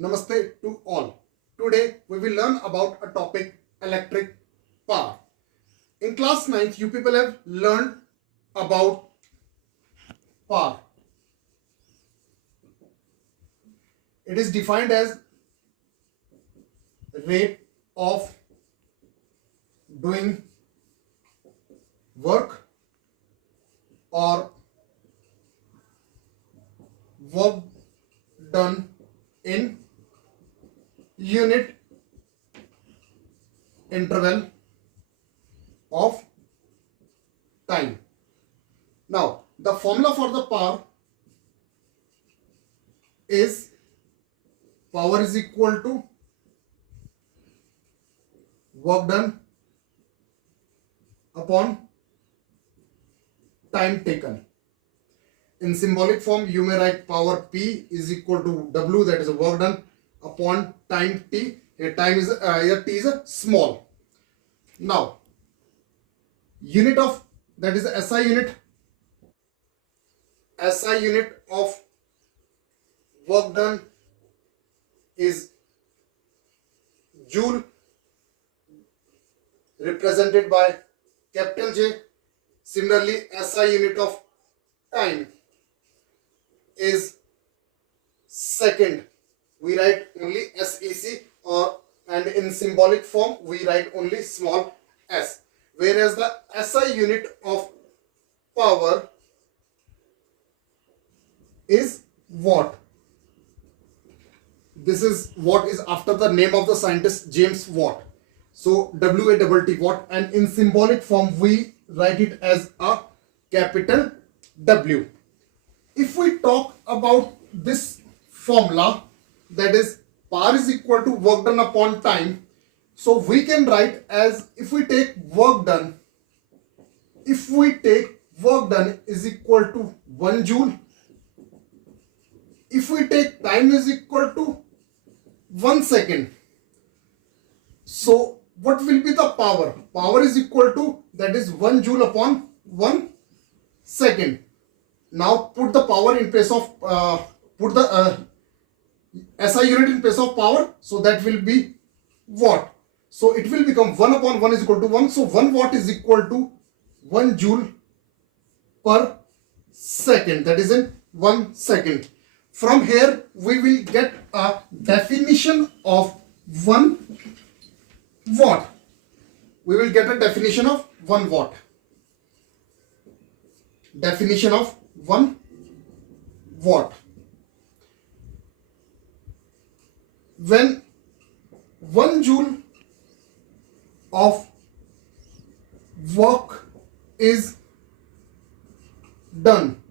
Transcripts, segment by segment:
Namaste to all. Today we will learn about a topic electric power. In class 9th you people have learned about power. It is defined as rate of doing work or work done in unit interval of time. Now the formula for the power is power is equal to work done upon time taken. In symbolic form you may write power P is equal to W, that is work done, upon time T. Here time is here T is small. Now unit of, that is SI unit of work done is joule, represented by capital J. Similarly SI unit of time is second. We write only SEC, and in symbolic form we write only small s. Whereas the SI unit of power is watt. This is what is after the name of the scientist, James Watt. So WATT watt, and in symbolic form we write it as a capital W. If we talk about this formula, that is power is equal to work done upon time, so we can write as, if we take work done is equal to 1 joule, if we take time is equal to 1 second, so what will be the power? Power is equal to, that is 1 joule upon 1 second. Now put the power in place of put the SI unit in place of power, so that will be watt. So it will become 1 upon 1 is equal to 1. So 1 watt is equal to 1 joule per second, that is in 1 second. From here we will get a definition of 1 watt. We will get a definition of 1 watt. Definition of 1 watt. When 1 joule of work is done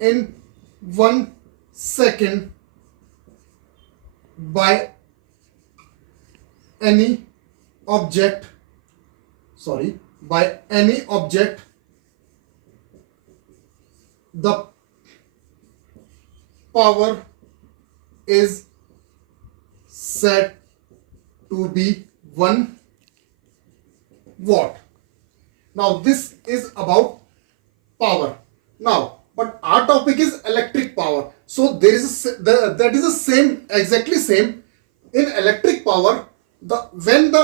in 1 second by any object, the power is said to be 1 watt. Now this is about power. Now but our topic is electric power, so there is that is the same, exactly same. In electric power, when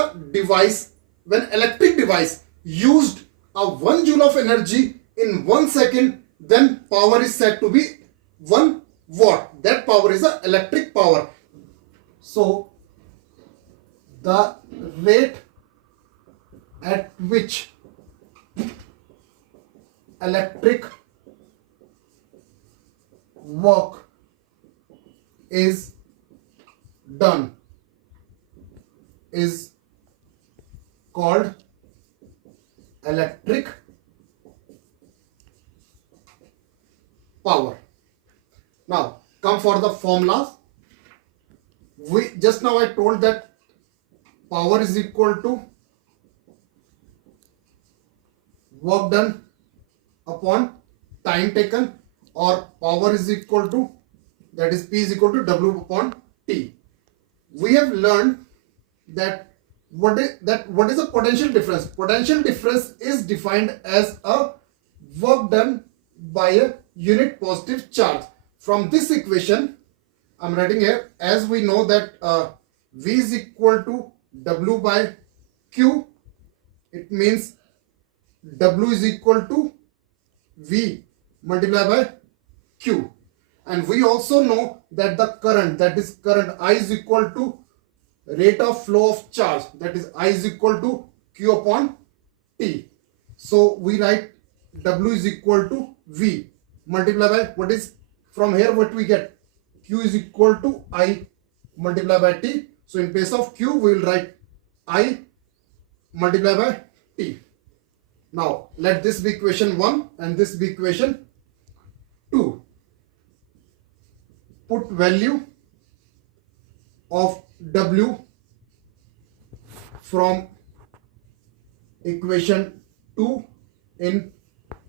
electric device used a 1 joule of energy in 1 second, then power is said to be 1 watt. That power is the electric power. So the rate at which electric work is done is called electric power. Now come for the formulas. We just now I told that power is equal to work done upon time taken, or power is equal to, that is P is equal to W upon T. We have learned that what is the potential difference? Potential difference is defined as a work done by a unit positive charge. From this equation I'm writing here, as we know that V is equal to W by Q, it means W is equal to V multiplied by Q. And we also know that the current, that is current I is equal to rate of flow of charge, that is I is equal to Q upon T. So we write W is equal to V multiplied by, what is from here what we get, Q is equal to I multiplied by T. So in place of Q we will write I multiplied by T. Now let this be equation 1 and this be equation 2. Put value of W from equation 2 in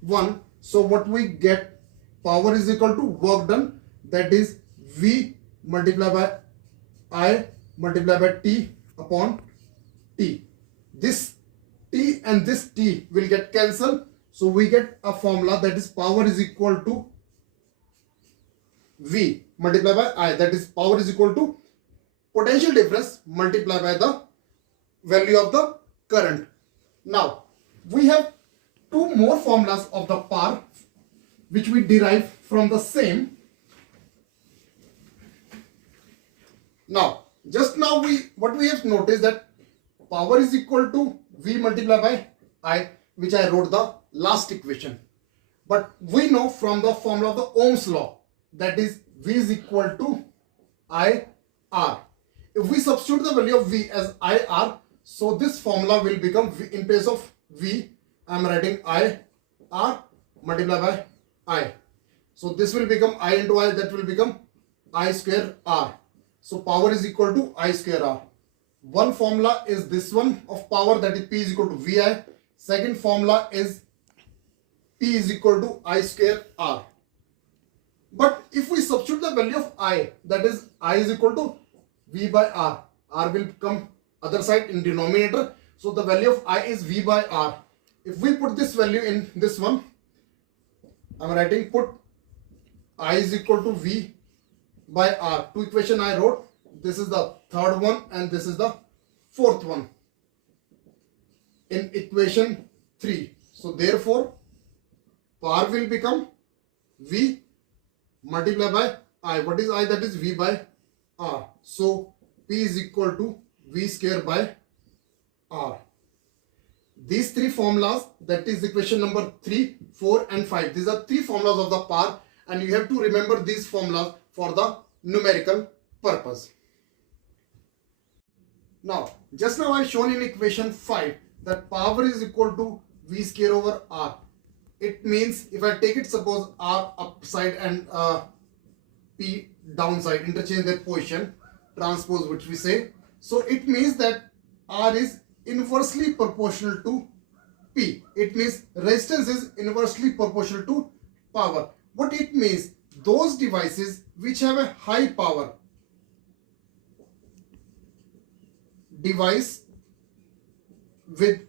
1. So what we get, power is equal to work done, that is V multiplied by I multiplied by T upon T. This T and this T will get cancelled. So we get a formula, that is power is equal to V multiplied by I, that is power is equal to potential difference multiplied by the value of the current. Now we have two more formulas of the power which we derive from the same. Now just now what we have noticed that power is equal to V multiplied by I, which I wrote the last equation. But we know from the formula of the Ohm's law, that is V is equal to IR. If we substitute the value of V as IR, so this formula will become V, in place of V I am writing IR multiplied by I. So this will become I into I, that will become I square R. So power is equal to I square R. One formula is this one of power, that is P is equal to VI. Second formula is P is equal to I square R. But if we substitute the value of I, that is I is equal to V by R, R will come other side in denominator. So the value of I is V by R. If we put this value in this one, I am writing put I is equal to V by R. Two equation I wrote. This is the third one and this is the fourth one in equation 3. So therefore power will become V multiplied by I. What is I? That is V by R. So P is equal to V square by R. These three formulas, that is equation number 3, 4 and 5. These are three formulas of the power and you have to remember these formulas for the numerical purpose. Now, just now I shown in equation 5 that power is equal to V square over R. It means if I take it, suppose R upside and P downside, interchange their position, transpose which we say. So it means that R is inversely proportional to P. It means resistance is inversely proportional to power. What it means, those devices which have a high power, device with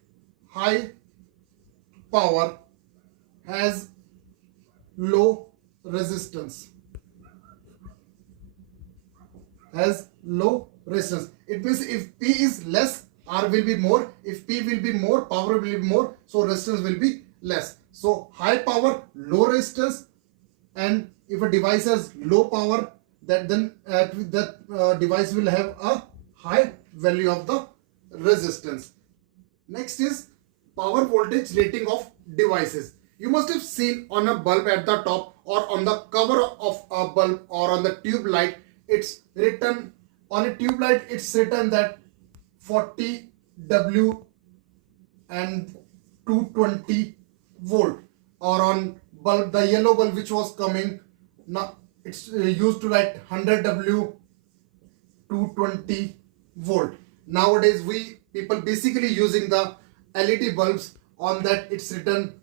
high power has low resistance. Has low resistance. It means if P is less, R will be more. If P will be more, power will be more. So resistance will be less. So high power, low resistance. And if a device has low power, that device will have a high value of the resistance. Next is power voltage rating of devices. You must have seen on a bulb at the top or on the cover of a bulb or on the tube light, it's written on a tube light, it's written that 40 W and 220 volt, or on bulb, the yellow bulb which was coming, now it's used to write 100 W 220 volt. Nowadays people basically using the LED bulbs, on that it's written,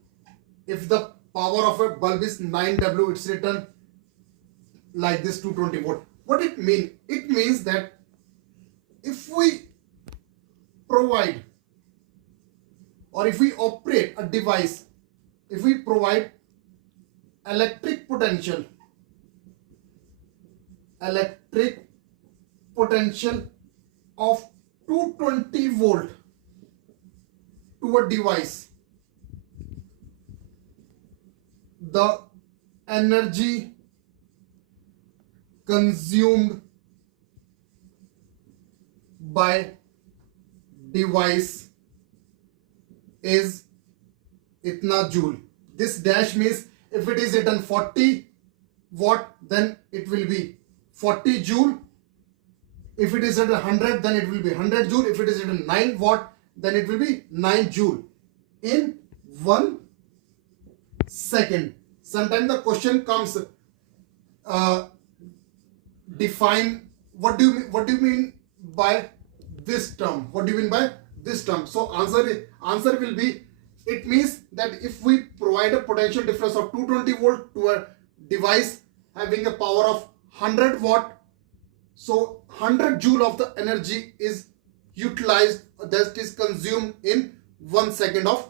if the power of a bulb is 9 W, it's written like this 220 volt. What it means? It means that if we provide or if we operate a device, if we provide electric potential electric potential of 220 volt to a device, the energy consumed by device is itna joule. This dash means if it is written 40 watt, then it will be 40 joule. If it is written 100, then it will be 100 joule. If it is written 9 watt, then it will be 9 joule in 1 second. Sometimes the question comes, define, what do you mean by this term? What do you mean by this term? So answer will be, it means that if we provide a potential difference of 220 volt to a device having a power of 100 watt, so 100 joule of the energy is utilized, that is consumed in 1 second of